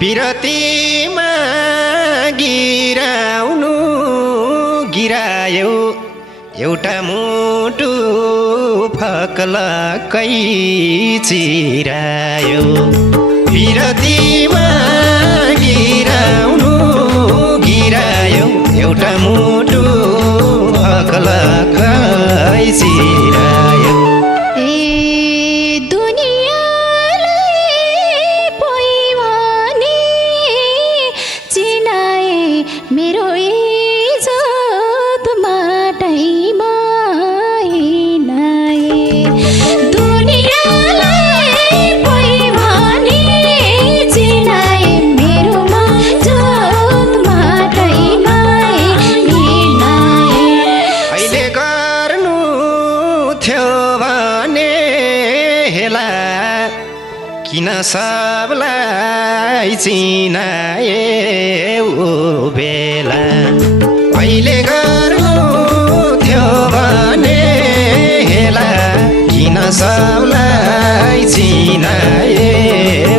पिरतीमा गिराउनु गिरायो एउटा मुटु फक्लकै चिरायो पिरतीमा गिराउनु गिरायो एउटा मुटु फक्लकै चिरायो किन सबलाई चिनाए ओ बेला अहिले गर्नु थियो भने हेला किन सबलाई चिनाए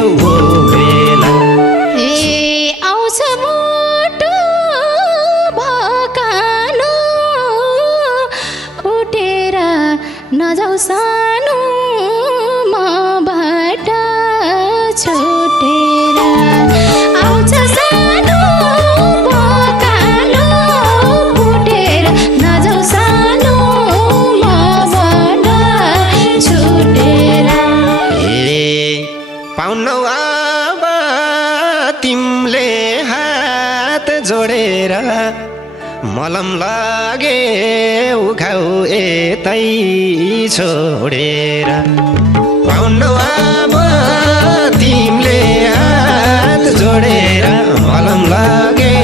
ओ बेला आउँछ मुटु भकानो उठेर नजाऊ सानो छुटेर आउँछ सानो भकानो उठेर नजाऊ सानो मबाट छुटेर पाउनौ अब तिमीले हात जोडेर मलम लागे उखाउ यतै छोडेर पाउनौ अब तिमीले हात जोडेर मलम लागे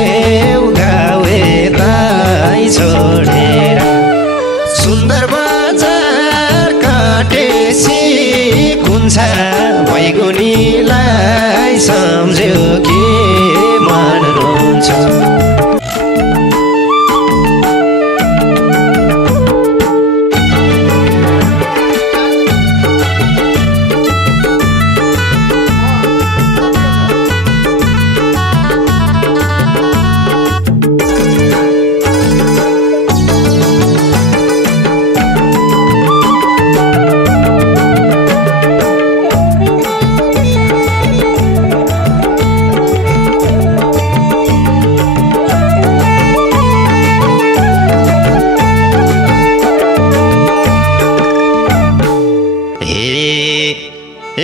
उखाउ यतै छोडेर सुन्दर बजार काटेसी कुन्छा बैगुनीलाई सम्झ्यो के मन रोन्छ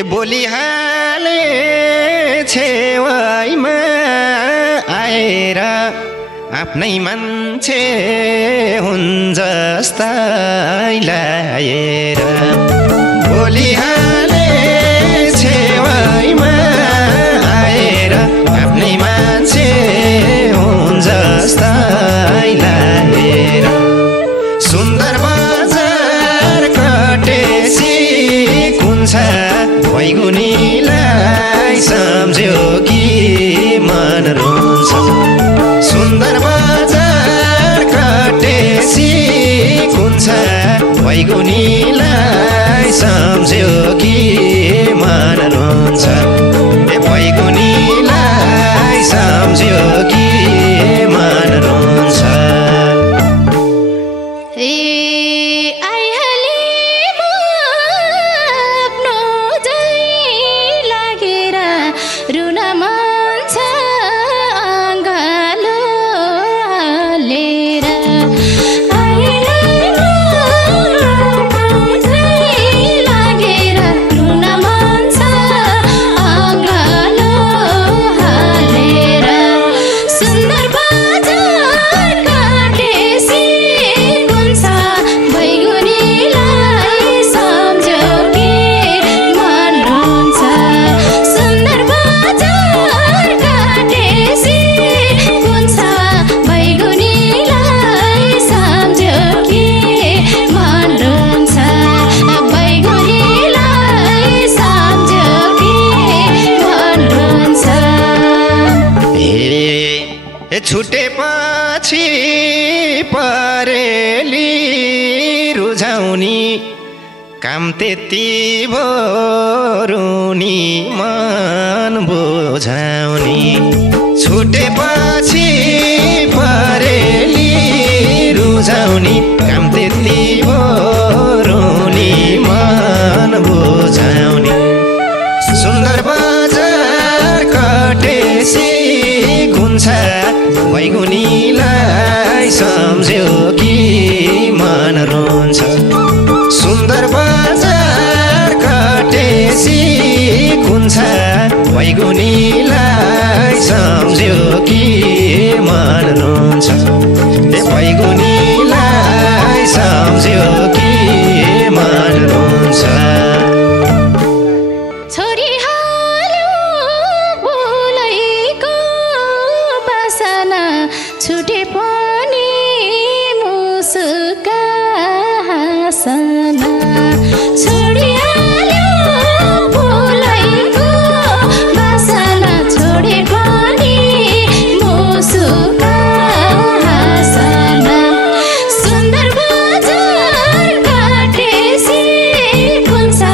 बोलिहाले छेउमा आएर आफ्नै मान्छे हुन् जस्तै लाएर बोलिहाले छेउमा आएर आफ्नै मान्छे हुन् जस्तै लाएर सुन्दर बजार कटेसी कुन्छा बैगुनीलाई सम्झ्यो कि मन रोन्छ सुन्दर बजार कटेसी कुन्छा बैगुनीलाई सम्झ्यो कि मन रोन्छ बैगुनीलाई सम्झ्यो कि मन रोन्छ छुटेपछि परेली रुझाउने काम त्यति भोरुनी मन बुझाउने छुटेपछि परेली रुझाउने काम त्यति भोरुनी मन बुझाउने सुन्दर बजार कटेसी गुन्छा बैगुनीलाई सम्झ्यो कि मन रुन्छ सुन्दर बजार कटेसी गुन्छा बैगुनीलाई सम्झ्यो कि मन रुन्छ बैगुनीलाई सम्झ्यो कि मन रुन्छ छुटे पनि मुस्का हाँसना छोडिहाल्यो भुलैको बासना छोडे पनि मुस्का हाँसना सुन्दर बजार काटेसी गुन्छा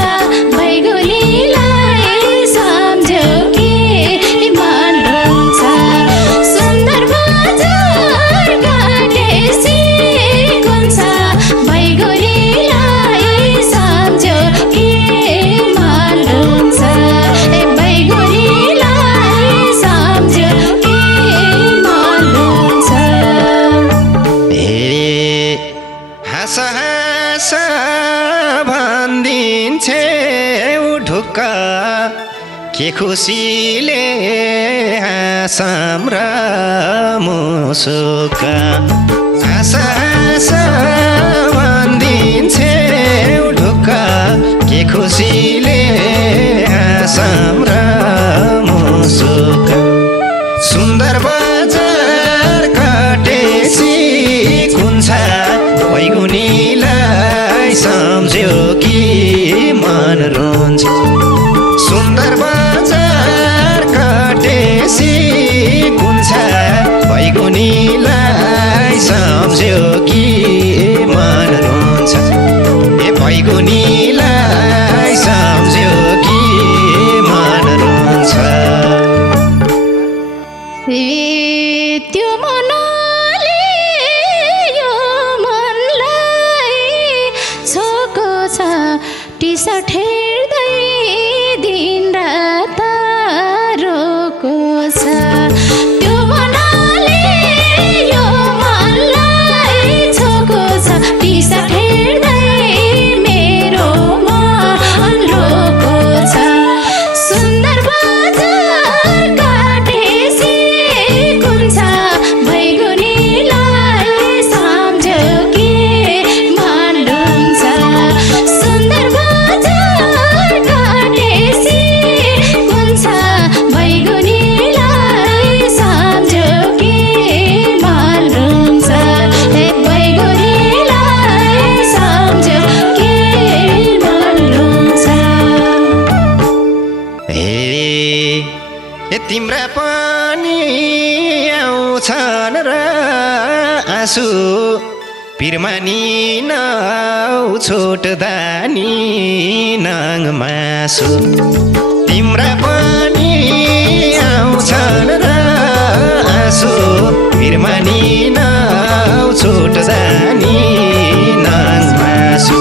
बैगुनीलाई सम्झ्यो कि मन रुन्छ सुन्दर बजार काटेसी गुन्छा बैगुनीलाई सम्झ्यो कि मन रुन्छ बैगुनीलाई सम्झ्यो कि मन रुन्छ हाँस हाँस भनिदिन्छे ढुक्क के खुसीले हाँसम र मुसुक हाँस हाँस भनिदिन्छे ढुक्क के खुसीले हाँसम र मुसुक सुन्दर बजार कटेसी गुन्छा बैगुनीलाई सम्झ्यो कि मन रुन्छ सुन्दर बजार कटेसी गुन्छा बैगुनीलाई सम्झ्यो कि मन रुन्छ बैगुनीलाई सम्झ्यो कि मन रुन्छ त्यो मनले यो मनलाई छोको छ टी-सर्ट हेर्दै दिन रात रोको छ त्यो मनले यो मनलाई छोको छ टी-सर्ट हेर्दै मेरो मन रोको छ सुन्दर बजार काटेसी गुन्छा बैगुनीलाई सम्झ्यो कि मन रुन्छ सुन्दर बजार काटेसी गुन्छा बैगुनीलाई सम्झ्यो कि मन रुन्छ बैगुनीलाई सम्झ्यो कि मन रुन्छ तिम्रा पनि आउँछन् र आँसु पिरमानी नाउ छोट्दा नि नाङ मासु तिम्रा पनि आउँछन् र आँसु पिरमानी नाउ छोट्दा नि नाङ मासु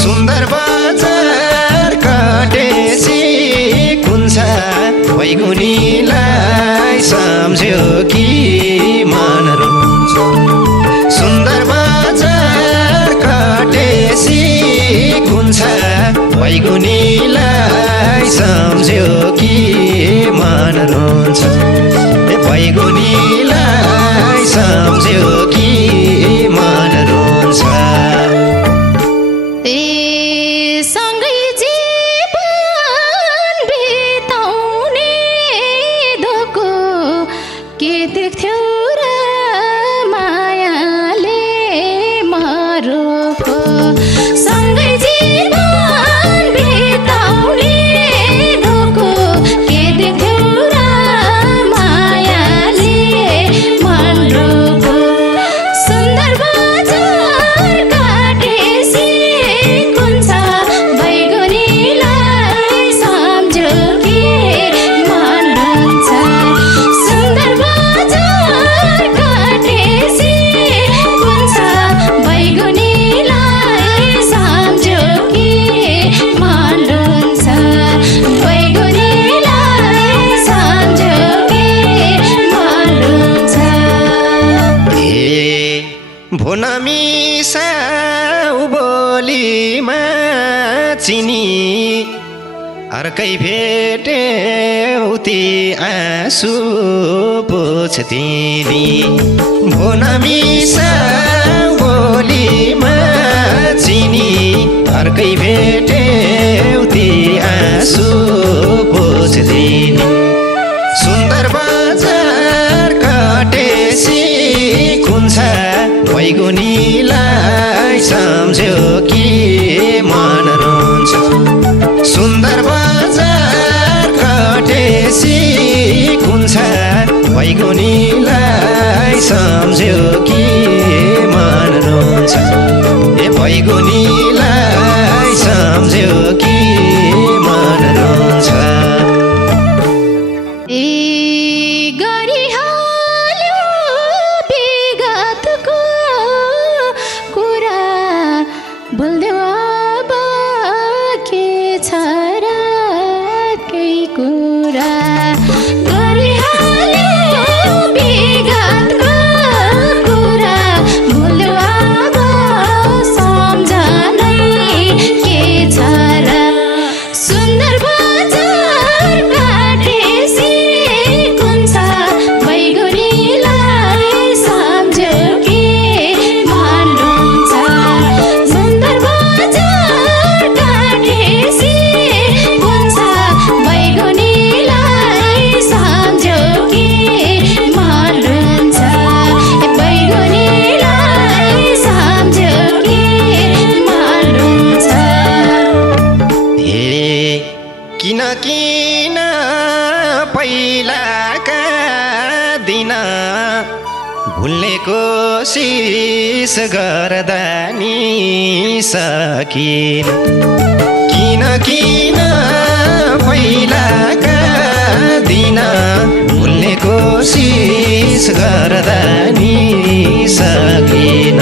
सुन्दर बजार कटेसी गुन्छा बैगुनीलाई सम्झ्यो कि मन रुन्छ सुन्दर बजार कटेसी गुन्छा बैगुनीलाई सम्झ्यो कि मन रुन्छ बैगुनीलाई सम्झ्यो कि मन रुन्छ सँगै जीवन बिताउने धोको के देख्थ्यौ र मायाले मरोको सँगै जीवन बिताउने धोको के देख्थ्यौ र मायाले मन रोको चिनी अर्कै भेट्यौती आँसु पोछ्दिनी भो नमिसा बोलीमा चिनी अर्कै भेट्यौती आँसु पोछ्दिनी सुन्दर बजार कटेसी कुन्छा बैगुनीलाई सम्झ्यो कि मन रुन्छ सुन्दर बजार कटेसी कुन्छा बैगुनीलाई सम्झ्यो कि मन रुन्छ ए बैगुनीलाई सम्झ्यो कि मन रुन्छ किन पहिलाका दिन भुल्ने कोसिस गर्दा नि सकिन किन पहिलाका दिन भुल्ने कोसिस गर्दा नि सकिन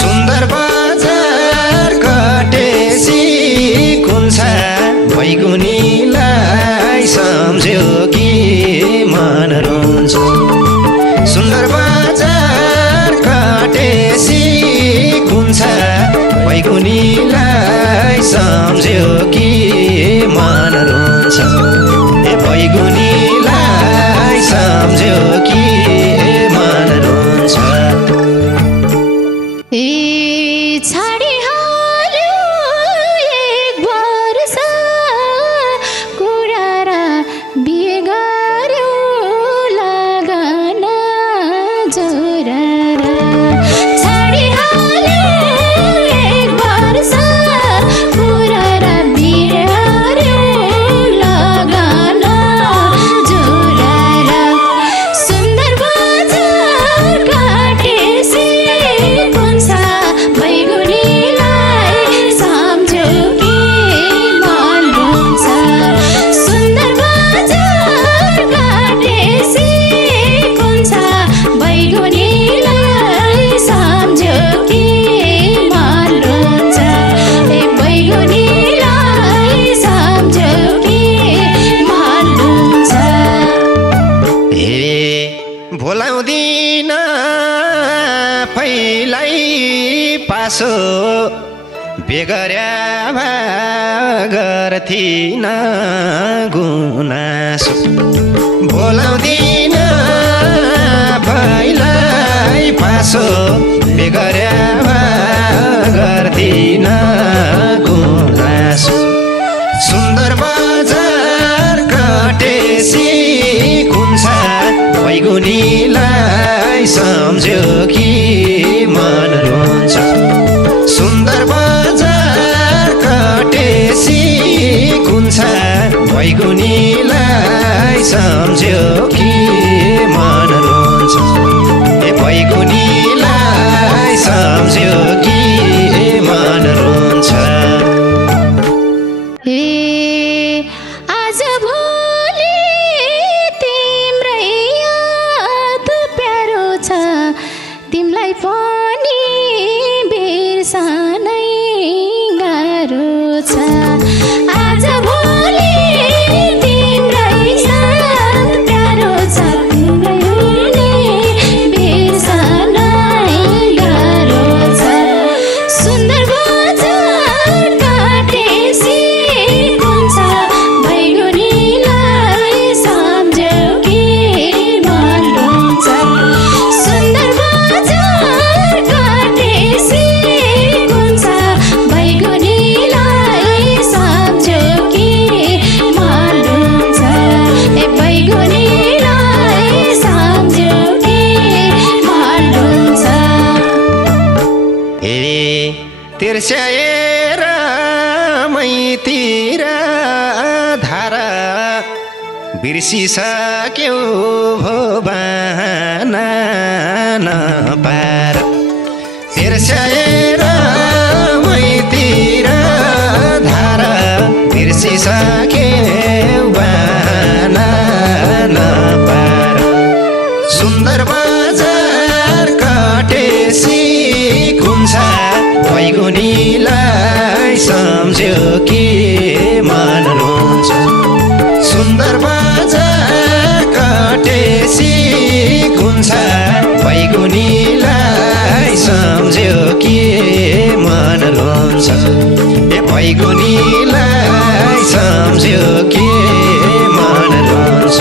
सुन्दर बजार कटेसी कुन्छा बैगुनीलाई सम्झ्यो कि मन रुन्छ सुन्दर बजार कटेसी कुन्छा बैगुनीलाई सम्झ्यो कि मन रुन्छ ए बैगुनीलाई सम्झ्यो कि मन रुन्छ भोलाउँदिन पहिल्यै पासो बेगर्या गर्थिन गुनासो भोलाउँदिन पहिल्यै पासो बेगर्या गर्थिन गुनासो सुन्दर बजार कटेसी कुन्छा बैगुनीलाई सम्झ्यो कि मन रुन्छ सुन्दर बजार कटेसी कुन्छा बैगुनीलाई सम्झ्यो कि मन रुन्छ ए बैगुनीलाई सम्झ्यो कि मन रुन्छ तिमलाई पनि बिर्सनै गाह्रो छ आज भोलि तिम्रै साथ प्यारो बिर्स्याएर मैतिर धारा बिर्सिसक्यौ भो बहाना नपार बिर्स्याएर मैतिर धारा बिर्सिसक्यौ बहाना नपार सुन्दर बजार कटेसी कुन्छा बैगुनीलाई सम्झ्यो कि मन रुन्छ सुन्दर बजार कटेसी कुन्छा बैगुनीलाई सम्झ्यो कि मन रुन्छ ए बैगुनीलाई सम्झ्यो कि मन रुन्छ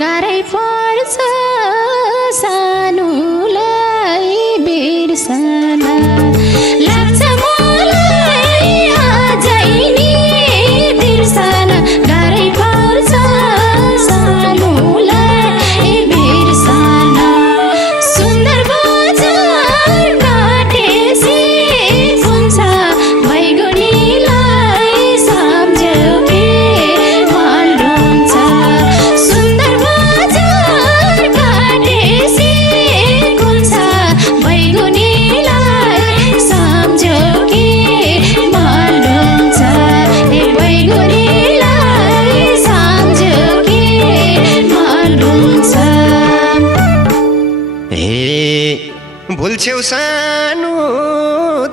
गाह्रै पर्छ सानुलाई बिर्सन लाग्छ मलाई अझै नि बिर्सन गाह्रै पर्छ सानुलाई बिर्सन सुन्दर बजार काटेसी हुन्छ बैगुनीलाई सम्झ्यो कि मन रुन्छ भुल्छौ सानो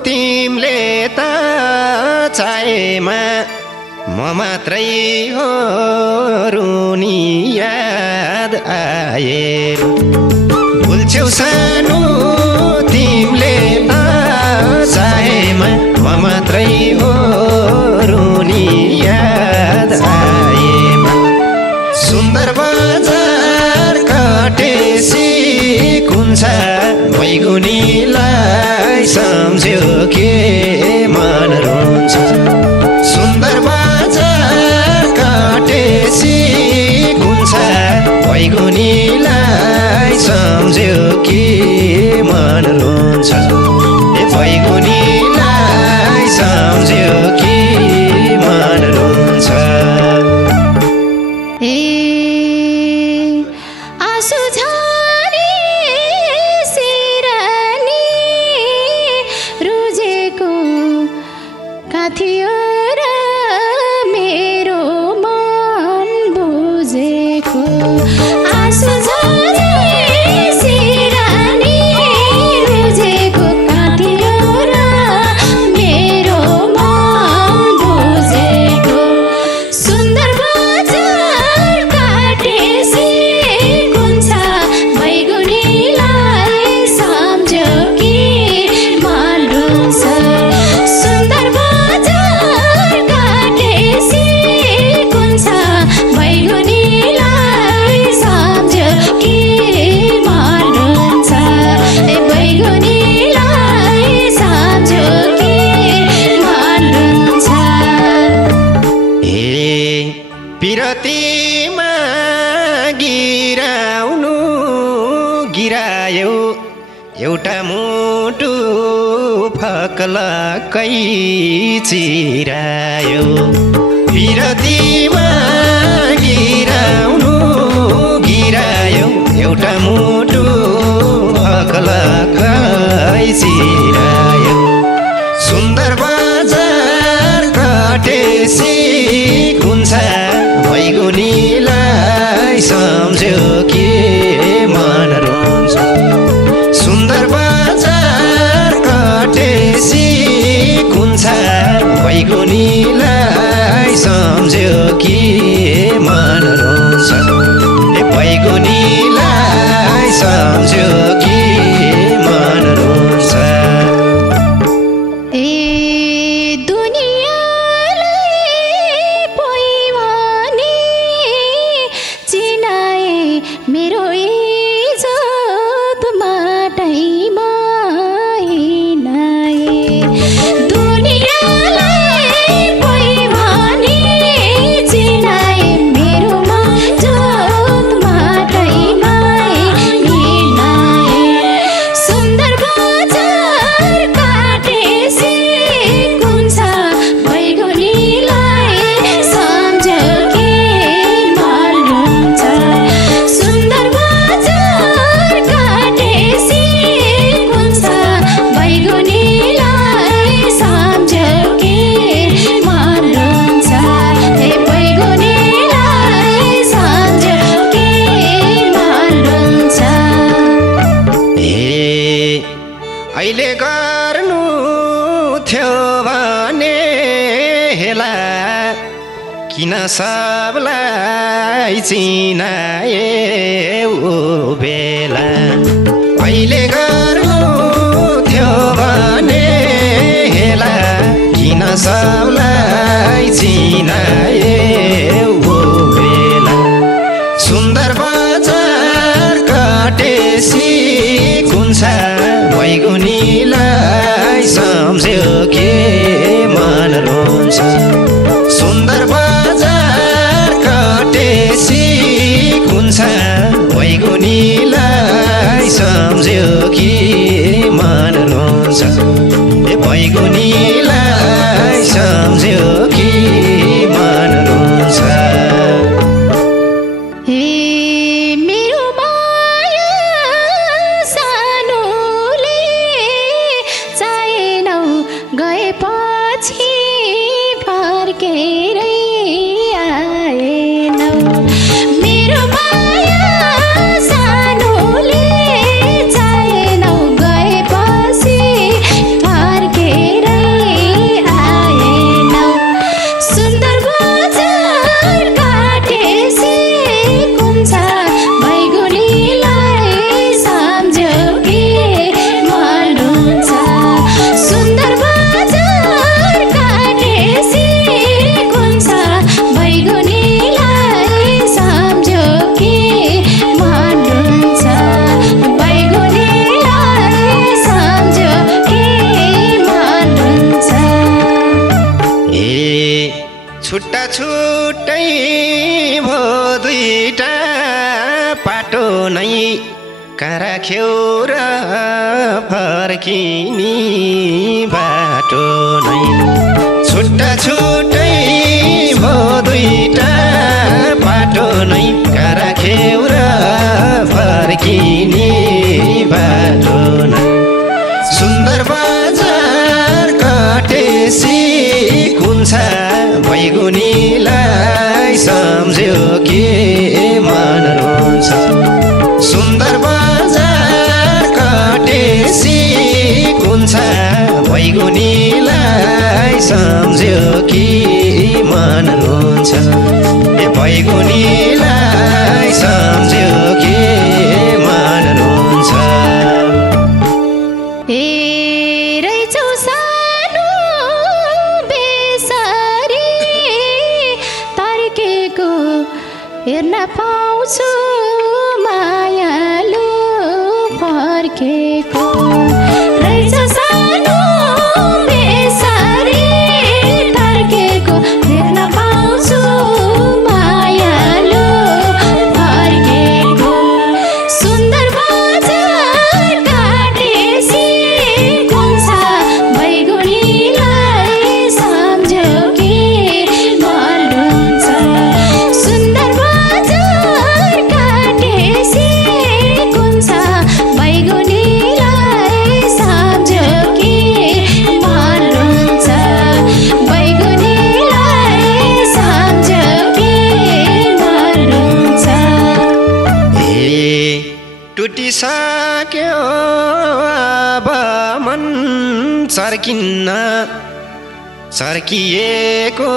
तिमीले त चाहेमा म मात्रै हो रुनी याद आए भुल्छौ सानो तिमीले त चाहेमा म मात्रै हो रुनी याद आएमा सुन्दर बजार कटेसी कुन्छा बैगुनीलाई सम्झ्यो कि मन रुन्छ सुन्दर बजार कटेसी कुन्छा बैगुनीलाई सम्झ्यो कि मन रुन्छ ए बैगुनीलाई सम्झ्यो कि मन रुन्छ थियो र मेरो मन बुझेको आँसु झरे सिरानी रुझेको थियो र मेरो मन बुझेको सुन्दर बजार काटेसी कुन्छा बैगुनीलाई सम्झ्यो कि मन रुन्छ सुन्दर पिरतीमा गिराउनु गिरायो एउटा मुटु फक्लकै चिरायो पिरतीमा गिराउनु गिरायो एउटा मुटु फक्लकै चिरायो सुन्दर बजार कटेसी कुन्छा बैगुनीलाई सम्झ्यो कि मन रुन्छ सुन्दर बजार कटेसी कुन्छा बैगुनीलाई सम्झ्यो कि मन रुन्छ ए बैगुनीलाई सम्झ्यो कि मन रुन्छ अहिले गर्नु थियो भने हेला किन सबलाई चिनाए ओ बेला अहिले गर्नु थियो भने हेला किन सबलाई चिनाए ओ बेला सुन्दर बजार काटेसी कुन्छा बैगुनीलाई सम्झ्यो के मन रोन्छ सुन्दर बजार काटेसी कुन्छा बैगुनीलाई सम्झ्यो कि मन रोन्छ ए बैगुनीलाई सम्झ्यो कि मन रोन्छ छुट्टा छुट्टै भो दुईटा पाटो नै कहाँ राख्यौ र फर्किनी बाटो नै छुट्टा छुट्टै भो दुईटा पाटो नै कहाँ राख्यौ र फर्किनी बाटो नै सुन्दर बजार काटेसी कुन्छा बैगुनीलाई सम्झ्यो के मन रोन्छ सुन्दर बजार काटेसी कुन्छा बैगुनीलाई सम्झ्यो कि मन रोन्छ ए बैगुनीलाई सम्झ्यो कि मन रोन्छ हेर्न पाउँछु मायालु फर्केको रहेछ सानो बेसारी फर्केको हेर्न पाउँछु मायालु फर्केको सुन्दर बजार काटेसी कुन्छा बैगुनीलाई सम्झ्यो कि मन रोन्छ सुन्दर टुटिसक्यो अब मन सर्किन्न सर्किएको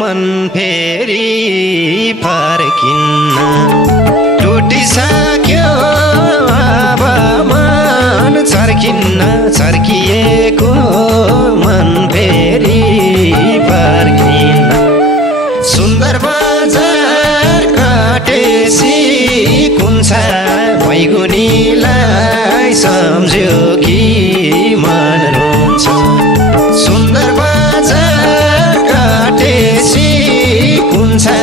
मन फेरि फर्किन्न टुटिसक्यो अब मन सर्किन्न सर्किएको मन फेरि फर्किन्न सुन्दर बजार काटेसी कुन्छा बैगुनीलाई सम्झ्यो कि मन रोन्छ सुन्दर बजार काटेसी कुन्छा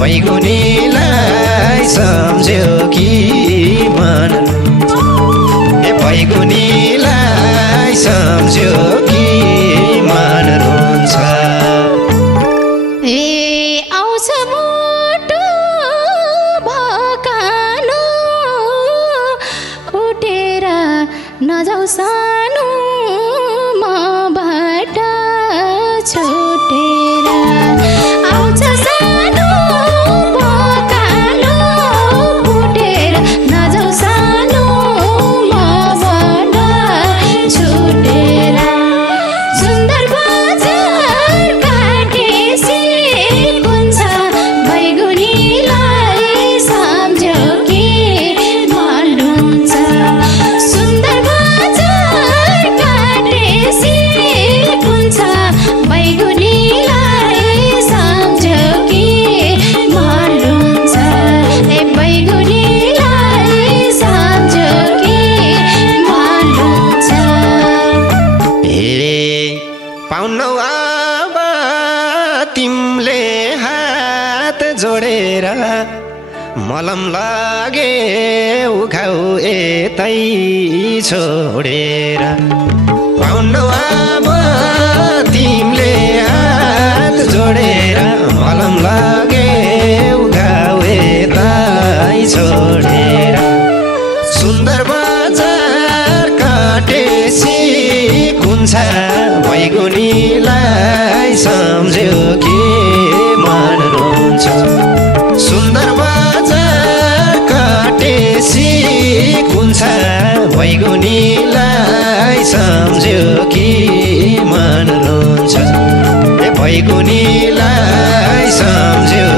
बैगुनीलाई सम्झ्यो कि मन ए बैगुनीलाई सम्झ्यो कि मन रोन्छ नजाऊ सानो मबाट छुटेर आउँछ सानो पकालो फुटेर नजाऊ सानो मबाट मलम लागे उखाउ यतै छोडेर पाउनु अब तिमीले हात जोडेर मलम लागे उखाउ यतै छोडेर सुन्दर बजार काटेसी कुन्छा बैगुनीलाई सम्झ्यो कि मन रुन्छ सुन्दर बजार काटेसी कुन्छा बैगुनीलाई सम्झ्यो कि मन रुन्छ ए बैगुनीलाई सम्झ्यो